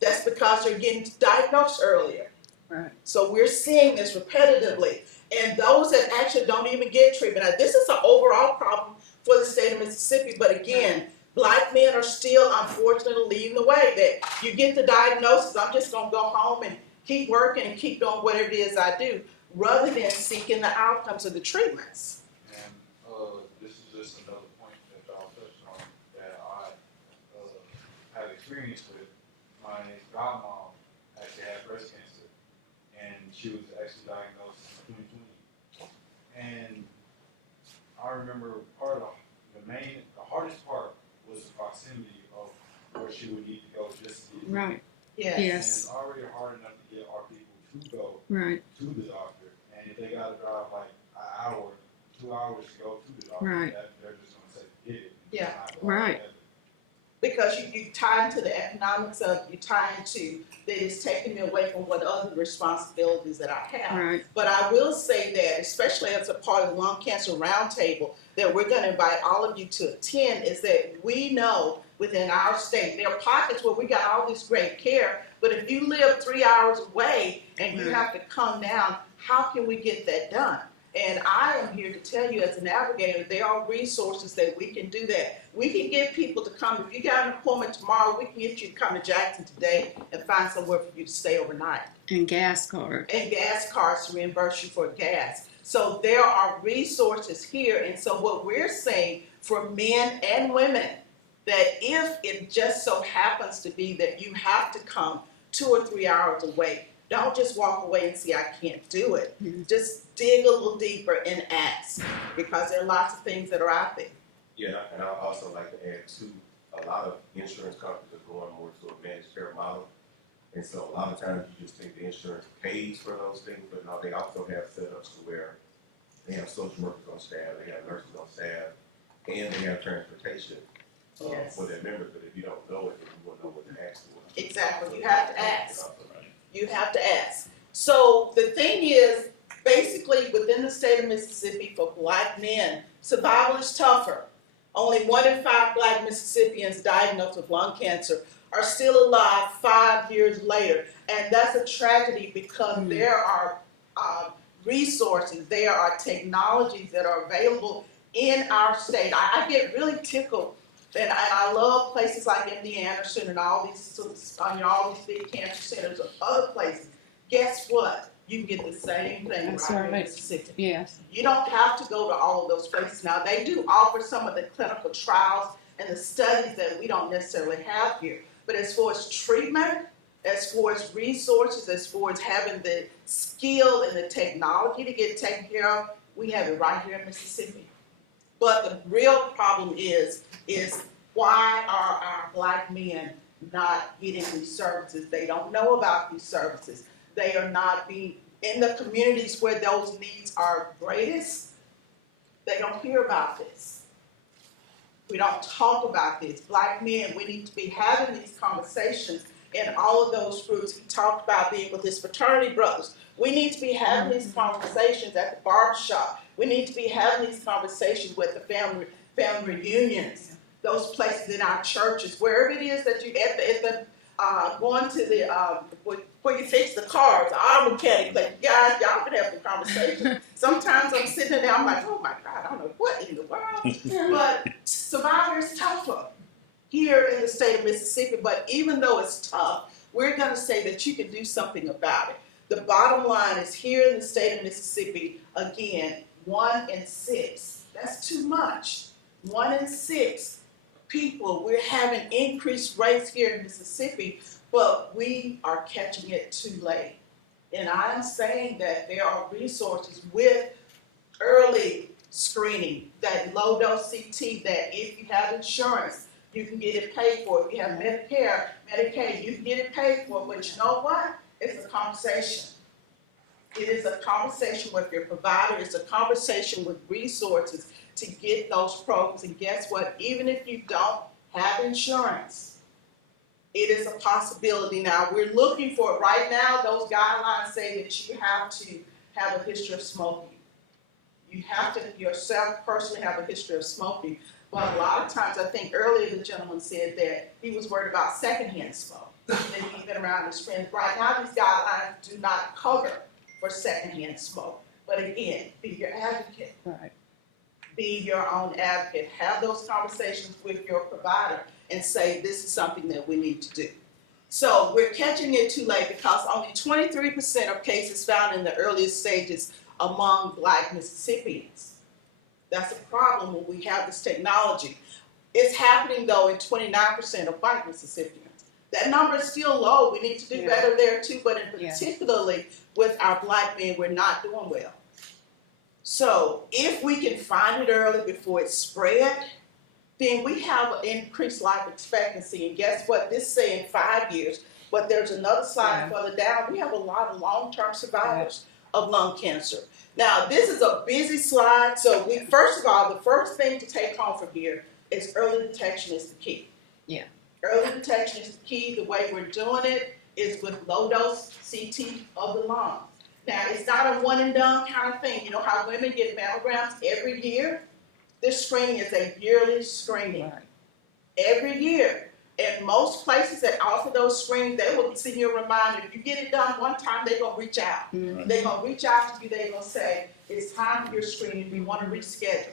That's because they're getting diagnosed earlier. Right. So we're seeing this repetitively. And those that actually don't even get treatment. Now, this is an overall problem for the state of Mississippi. But again, black men are still, unfortunately, leading the way. That you get the diagnosis, I'm just going to go home and keep working and keep doing whatever it is I do, rather than seeking the outcomes of the treatments. And this is just another point that y'all touched on that I had experience with. My godmom actually had breast cancer, and she was actually diagnosed in 2020. And I remember part of the hardest part was the proximity of where she would need to go just to get Right. Yes. Yes. And it's already hard enough to get our people to go Right. to the doctor, and if they got to drive like an hour, 2 hours to go to the doctor, Right. they're just going to say forget it. Yeah. Right. Because you tie into the economics of, you tie into that it's taking me away from what other responsibilities that I have. Right. But I will say that, especially as a part of the Lung Cancer Roundtable, that we're going to invite all of you to attend, is that we know within our state, there are pockets where we got all this great care, but if you live 3 hours away and you have to come down, how can we get that done? And I am here to tell you as a navigator, there are resources that we can do that. We can get people to come. If you got an appointment tomorrow, we can get you to come to Jackson today and find somewhere for you to stay overnight. And gas card. And gas cards to reimburse you for gas. So there are resources here. And so what we're saying for men and women, that if it just so happens to be that you have to come 2 or 3 hours away, don't just walk away and say, I can't do it. Just dig a little deeper and ask, because there are lots of things that are out there. Yeah, and I also like to add too, a lot of insurance companies are going more to a managed care model. And so a lot of times you just think the insurance pays for those things, but no, they also have setups to where they have social workers on staff, they have nurses on staff, and they have transportation Yes. for their members. But if you don't know it, then you won't know what to ask for. Exactly. You have to ask. You have to ask. So the thing is, basically within the state of Mississippi, for black men, survival is tougher. Only 1 in 5 black Mississippians diagnosed with lung cancer are still alive 5 years later. And that's a tragedy, because there are resources, there are technologies that are available in our state. I get really tickled, and I love places like MD Anderson and all these big cancer centers and other places. Guess what? you can get the same thing That's right here in right. Mississippi. Yes. You don't have to go to all of those places. Now, they do offer some of the clinical trials and the studies that we don't necessarily have here. But as far as treatment, as far as resources, as far as having the skill and the technology to get taken care of, we have it right here in Mississippi. But the real problem is why are our Black men not getting these services? They don't know about these services. They are not being in the communities where those needs are greatest. They don't hear about this. We don't talk about this. Black men, we need to be having these conversations in all of those groups. He talked about being with his fraternity brothers. We need to be having these conversations at the barbershop. We need to be having these conversations with the family reunions, those places in our churches, wherever it is that you going to the where you fix the cars, the auto mechanic place. Guys, y'all can have some conversation. Sometimes I'm sitting there, I'm like, oh my God, I don't know what in the world. But survival is tougher here in the state of Mississippi. But even though it's tough, we're going to say that you can do something about it. The bottom line is here in the state of Mississippi, again, 1 in 6. That's too much. 1 in 6 people, we're having increased rates here in Mississippi, but we are catching it too late. And I'm saying that there are resources with early screening, that low dose CT, that if you have insurance, you can get it paid for. If you have Medicare, Medicaid, you can get it paid for. But you know what? It's a conversation. It is a conversation with your provider. It's a conversation with resources to get those programs. And guess what? Even if you don't have insurance, it is a possibility. Now, we're looking for it. Right now, those guidelines say that you have to have a history of smoking. You have to yourself personally have a history of smoking. But a lot of times, I think earlier the gentleman said that he was worried about secondhand smoke, that he'd been around his friends. Right now, these guidelines do not cover for secondhand smoke. But again, be your advocate. Right. Be your own advocate. Have those conversations with your provider and say, this is something that we need to do. So we're catching it too late because only 23% of cases found in the earliest stages among Black Mississippians. That's a problem when we have this technology. It's happening, though, in 29% of white Mississippians. That number is still low. We need to do better there, too. But particularly with our Black men, we're not doing well. So if we can find it early before it's spread, then we have an increased life expectancy. And guess what? This is saying 5 years, but there's another slide further down. We have a lot of long-term survivors of lung cancer. Now, this is a busy slide. So first of all, the first thing to take home from here is early detection is the key. Yeah. Early detection is the key. The way we're doing it is with low-dose CT of the lungs. Now, it's not a one-and-done kind of thing. You know how women get mammograms every year? This screening is a yearly screening. Right. Every year. And most places that offer those screenings, they will send you a reminder. If you get it done one time, they're going to reach out. Mm-hmm. They're going to reach out to you. They're going to say, it's time for your screening. We want to reschedule.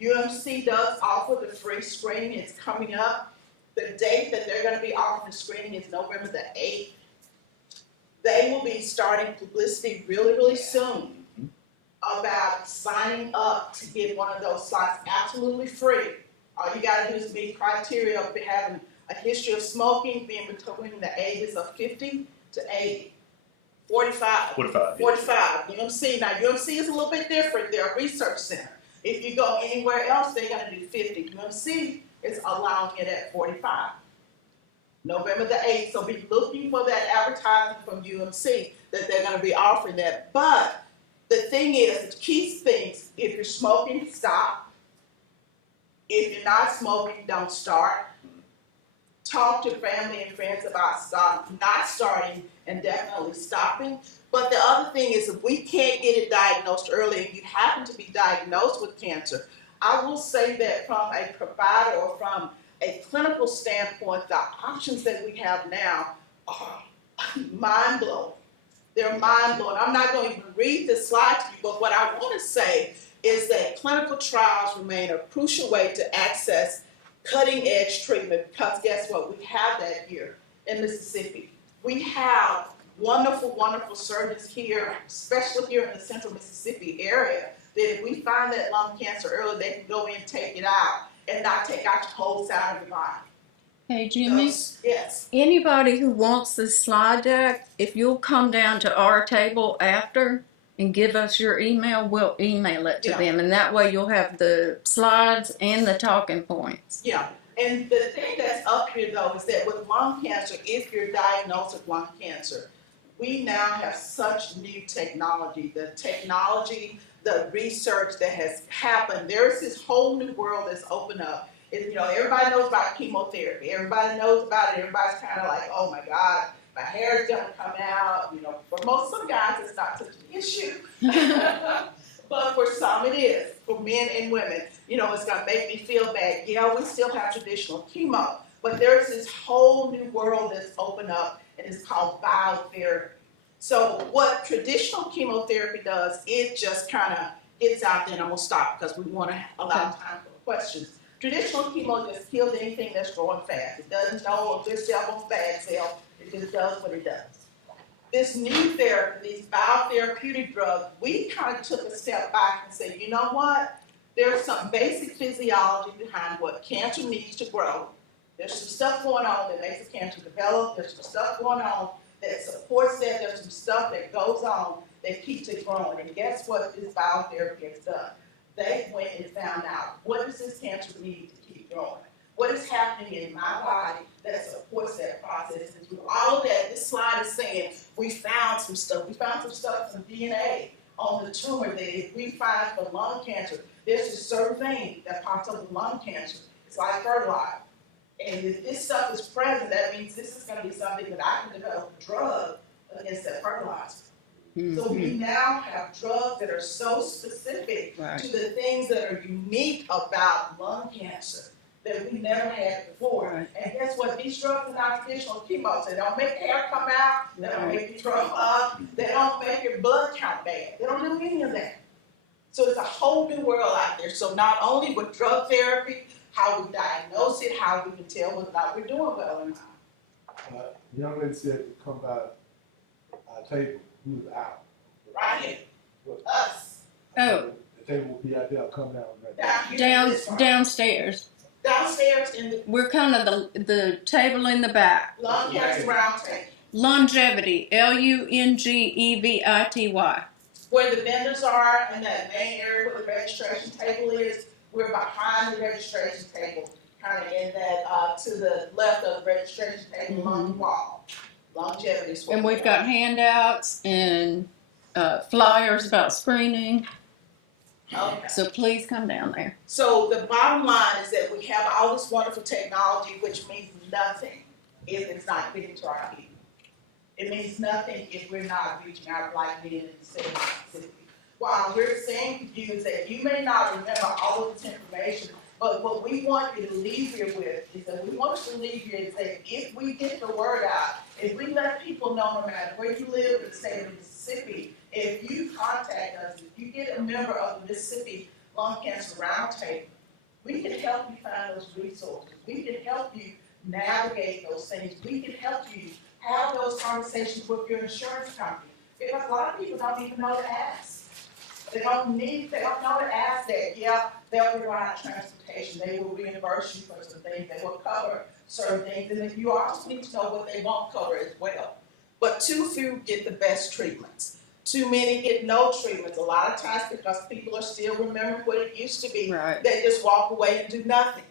UMC does offer the free screening. It's coming up. The date that they're going to be offering the screening is November the 8th. They will be starting publicity really, really soon about signing up to get one of those slots absolutely free. All you got to do is meet criteria of having a history of smoking, being between the ages of 50 to 80. 45. 45. 45. UMC. Now, UMC is a little bit different. They're a research center. If you go anywhere else, they're going to do 50. UMC is allowing it at 45. November the 8th. So be looking for that advertisement from UMC that they're going to be offering that. But the thing is, the key things, if you're smoking, stop. If you're not smoking, don't start. Talk to family and friends about not starting and definitely stopping. But the other thing is, if we can't get it diagnosed early and you happen to be diagnosed with cancer, I will say that from a provider or from a clinical standpoint, the options that we have now are mind-blowing. They're mind-blowing. I'm not going to even read this slide to you, but what I want to say is that clinical trials remain a crucial way to access cutting-edge treatment because guess what? We have that here in Mississippi. We have wonderful, wonderful surgeons here, especially here in the central Mississippi area, that if we find that lung cancer early, they can go in and take it out and not take out the whole side of the body. Hey, Jimmy, Yes. anybody who wants this slide deck, if you'll come down to our table after and give us your email, we'll email it to Yeah. them. And that way you'll have the slides and the talking points. Yeah, and the thing that's up here though is that with lung cancer, if you're diagnosed with lung cancer, we now have such new technology. The technology, the research that has happened, there's this whole new world that's opened up. You know, everybody knows about chemotherapy. Everybody knows about it. Everybody's kind of like, oh my God, my hair is gonna come out. You know, for some guys, it's not such an issue. But for some it is, for men and women. You know, it's gonna make me feel bad. Yeah, we still have traditional chemo, but there's this whole new world that's opened up, and it's called biotherapy. So what traditional chemotherapy does, it just kind of gets out there, and I'm gonna stop because we want to allow time for questions. Traditional chemo just kills anything that's growing fast. It doesn't know if this cell or bad cell. It just does what it does. This new therapy, these biotherapeutic drugs, we kind of took a step back and said, you know what? There's some basic physiology behind what cancer needs to grow. There's some stuff going on that makes the cancer develop. There's some stuff going on that supports that. There's some stuff that goes on that keeps it growing. And guess what this biotherapy has done? They went and found out, what does this cancer need to keep growing? What is happening in my body that supports that process? And through all of that, this slide is saying we found some stuff. We found some stuff, some DNA on the tumor that if we find for lung cancer, there's a certain thing that pops up with lung cancer. It's like fertilizer. And if this stuff is present, that means this is going to be something that I can develop a drug against that fertilizer. Mm-hmm. So we now have drugs that are so specific to the things that are unique about lung cancer that we never had before. Right. And guess what? These drugs are not traditional chemo. They don't make hair come out. They don't make you throw up. They don't make your blood count bad. They don't do any of that. So it's a whole new world out there. So not only with drug therapy, how we diagnose it, how we can tell whether or not we're doing well or not. Young lady said to come by our table. Who's out? Right here. Us. Oh. The table will be out there. I'll come down right Down here. Downstairs. Downstairs in the We're kind of the table in the back. lung cancer round table. Longevity, Lungevity. Where the vendors are in that main area where the registration table is, we're behind the registration table, kind of in that to the left of the registration table along the wall. Longevity is what And we've we're got on. handouts and flyers about screening. Okay. So please come down there. So the bottom line is that we have all this wonderful technology, which means nothing if it's not getting to our people. It means nothing if we're not reaching out like men in the state of Mississippi. While we're saying to you is that you may not remember all of this information, but what we want you to leave here with is that we want you to leave here is that if we get the word out, if we let people know no matter where you live in the state of Mississippi, if you contact us, if you get a member of the Mississippi Lung Cancer Roundtable, we can help you find those resources. We can help you navigate those things. We can help you have those conversations with your insurance company. Because a lot of people don't even know to ask. They don't know to ask that, yeah, they'll provide transportation. They will reimburse you for some things. They will cover certain things. And then you also need to know what they won't cover as well. But too few get the best treatments. Too many get no treatments. A lot of times because people are still remembering what it used to be. Right. They just walk away and do nothing.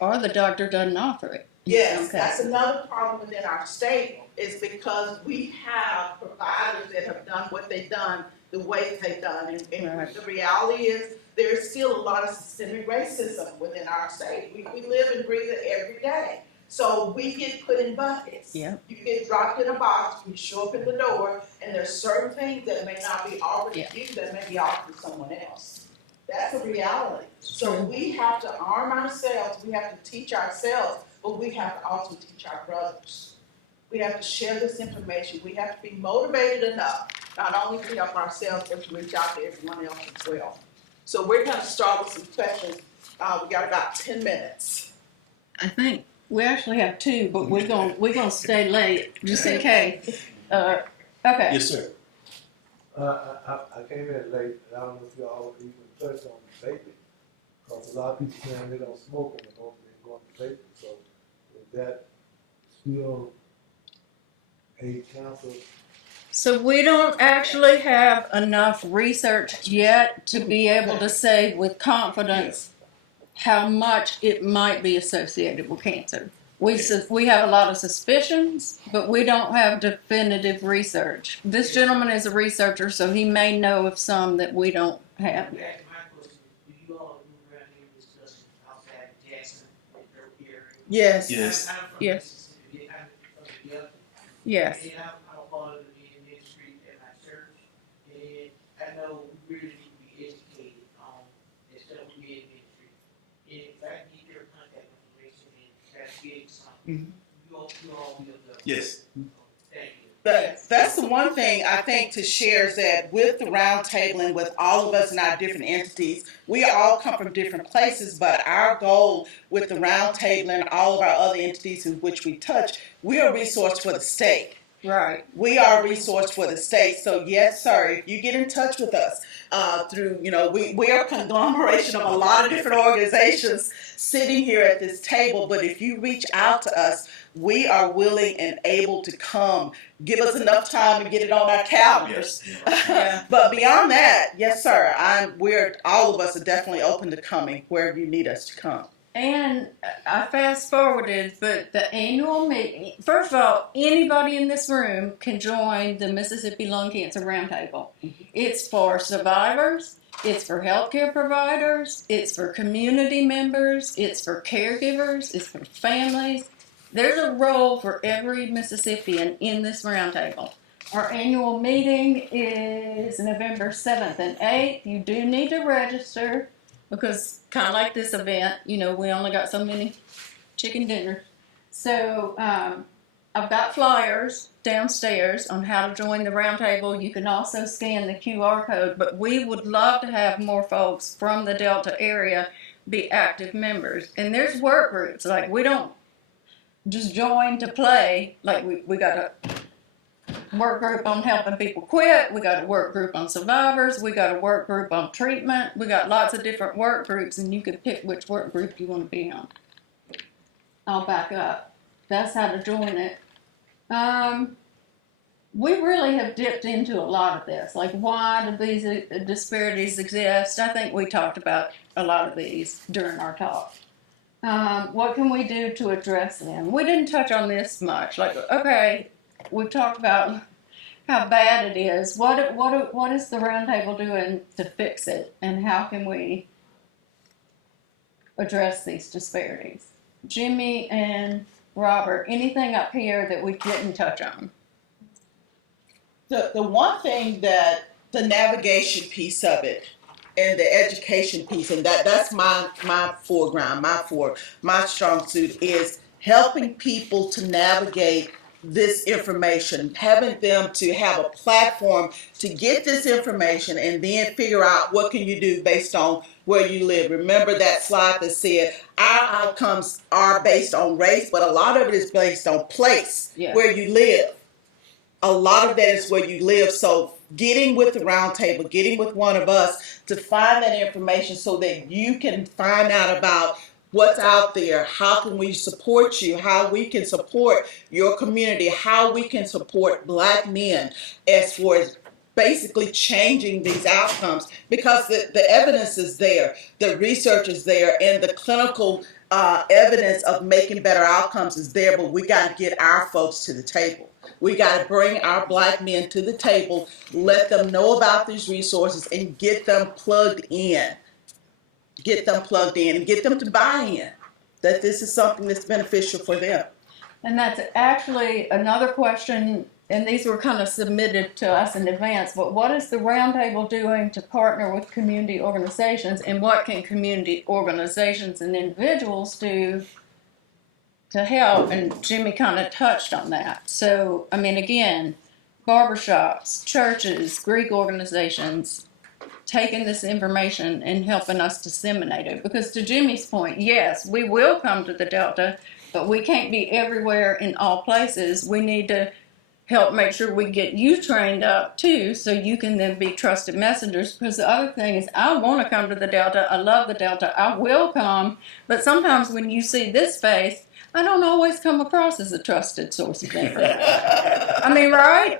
Or the doctor doesn't offer it. Yes, Okay. that's another problem within our state is because we have providers that have done what they've done the way they've done. And Right. the reality is there's still a lot of systemic racism within our state. We live and breathe it every day. So we get put in buckets. Yep. You get dropped in a box, you show up in the door, and there's certain things that may not be offered to you that may be offered to someone else. That's a reality. So we have to arm ourselves, we have to teach ourselves, but we have to also teach our brothers. We have to share this information. We have to be motivated enough, not only to help ourselves, but to reach out to everyone else as well. So we're going to start with some questions. We got about 10 minutes. I think we actually have two, but we're gonna stay late just in case. Okay. Yes, sir. I came in late, and I don't know if y'all even touched on vaping. Cause a lot of people saying they don't smoke anymore, they're going to vaping, so is that still a cancer? So we don't actually have enough research yet to be able to say with confidence how much it might be associated with cancer. We have a lot of suspicions, but we don't have definitive research. This gentleman is a researcher, so he may know of some that we don't have. Back to my question, do you all move around here discussing outside of Jackson, their area? Yes. Yes. I'm from Yes. Mississippi, I'm from the Delta. Yes. And I'm a part of the ministry at my church, and I know we really need to be educated on the stuff we do in ministry. And if I can get your contact information and try to get something, you all will do. Yes. Thank you. But that's the one thing I think to share is that with the roundtable and with all of us in our different entities, we all come from different places, but our goal with the roundtable and all of our other entities in which we touch, we are a resource for the state. Right. We are a resource for the state. So yes, sir, if you get in touch with us through, we are a conglomeration of a lot of different organizations sitting here at this table. But if you reach out to us, we are willing and able to come. Give us enough time to get it on our calendars. Yeah. But beyond that, yes, sir, all of us are definitely open to coming wherever you need us to come. And I fast forwarded, but the annual meeting, first of all, anybody in this room can join the Mississippi Lung Cancer Roundtable. It's for survivors, it's for healthcare providers, it's for community members, it's for caregivers, it's for families. There's a role for every Mississippian in this roundtable. Our annual meeting is November 7th and 8th. You do need to register. Because kind of like this event, we only got so many chicken dinners. So I've got flyers downstairs on how to join the roundtable. You can also scan the QR code, but we would love to have more folks from the Delta area be active members. And there's work groups. Like, we don't just join to play. Like, we got a work group on helping people quit. We got a work group on survivors. We got a work group on treatment. We got lots of different work groups, and you can pick which work group you want to be on. I'll back up. That's how to join it. We really have dipped into a lot of this. Like, why do these disparities exist? I think we talked about a lot of these during our talk. What can we do to address them? We didn't touch on this much. Like, okay, we've talked about how bad it is. What is the roundtable doing to fix it, and how can we address these disparities? Jimmy and Robert, anything up here that we didn't touch on? The one thing that the navigation piece of it and the education piece, and that's my foreground, my strong suit is helping people to navigate this information, having them to have a platform to get this information and then figure out what can you do based on where you live. Remember that slide that said our outcomes are based on race, but a lot of it is based on place, where you live. A lot of that is where you live. So getting with the roundtable, getting with one of us to find that information so that you can find out about what's out there, how can we support you, how we can support your community, how we can support Black men as far as basically changing these outcomes, because the evidence is there, the research is there, and the clinical evidence of making better outcomes is there, but we got to get our folks to the table. We got to bring our Black men to the table, let them know about these resources, and get them plugged in. Get them plugged in and get them to buy in that this is something that's beneficial for them. And that's actually another question, and these were kind of submitted to us in advance, but what is the roundtable doing to partner with community organizations, and what can community organizations and individuals do to help? And Jimmy kind of touched on that. So, I mean, again, barbershops, churches, Greek organizations, taking this information and helping us disseminate it. Because to Jimmy's point, yes, we will come to the Delta, but we can't be everywhere in all places. We need to help make sure we get you trained up too, so you can then be trusted messengers. Because the other thing is, I want to come to the Delta. I love the Delta. I will come. But sometimes when you see this face, I don't always come across as a trusted source of information. I mean, right?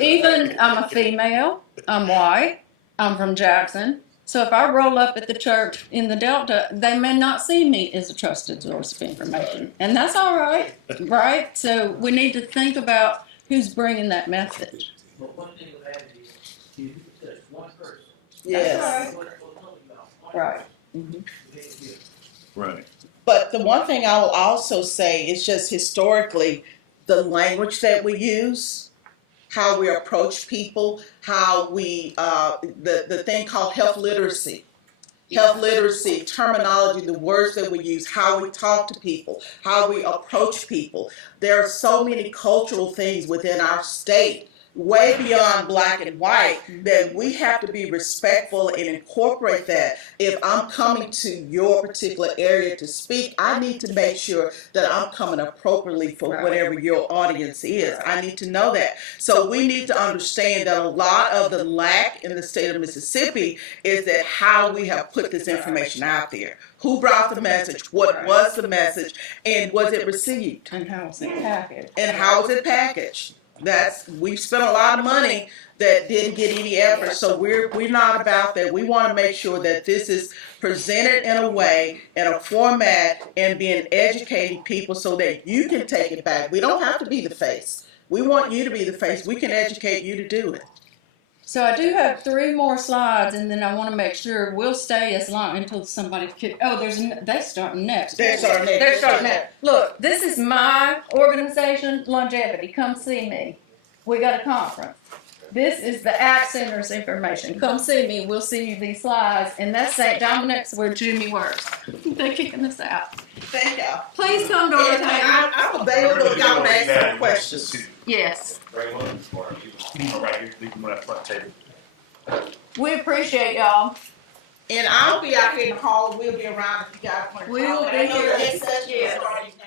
Even I'm a female. I'm white. I'm from Jackson. So if I roll up at the church in the Delta, they may not see me as a trusted source of information. And that's all right, right? So we need to think about who's bringing that message. But one thing with that is, you can touch one person. Yes. Right. Right. But the one thing I will also say is just historically, the language that we use, how we approach people, how we, the thing called health literacy. Health literacy, terminology, the words that we use, how we talk to people, how we approach people. There are so many cultural things within our state, way beyond black and white, that we have to be respectful and incorporate that. If I'm coming to your particular area to speak, I need to make sure that I'm coming appropriately for whatever your audience is. I need to know that. So we need to understand that a lot of the lack in the state of Mississippi is that how we have put this information out there. Who brought the message? What was the message? And was it received? And how is it packaged? And how is it packaged? We've spent a lot of money that didn't get any effort, so we're not about that. We want to make sure that this is presented in a way, in a format, and being educating people so that you can take it back. We don't have to be the face. We want you to be the face. We can educate you to do it. So I do have 3 more slides, and then I want to make sure we'll stay as long until somebody. They're starting next. They're starting next. They're starting next. Look, this is my organization, Longevity. Come see me. We got a conference. This is the ACT Center's information. Come see me. We'll see you these slides, and that's St. Dominic's where Jimmy works. They're kicking us out. Thank y'all. Please come to our And table. I'm available if y'all want to ask some questions. Yes, Bring one, or leave them right here, leave them on that front table. we appreciate y'all. And I'll be out here in the hall. We'll be around if you guys want to. We'll be I know here. the next session is Yeah. starting now.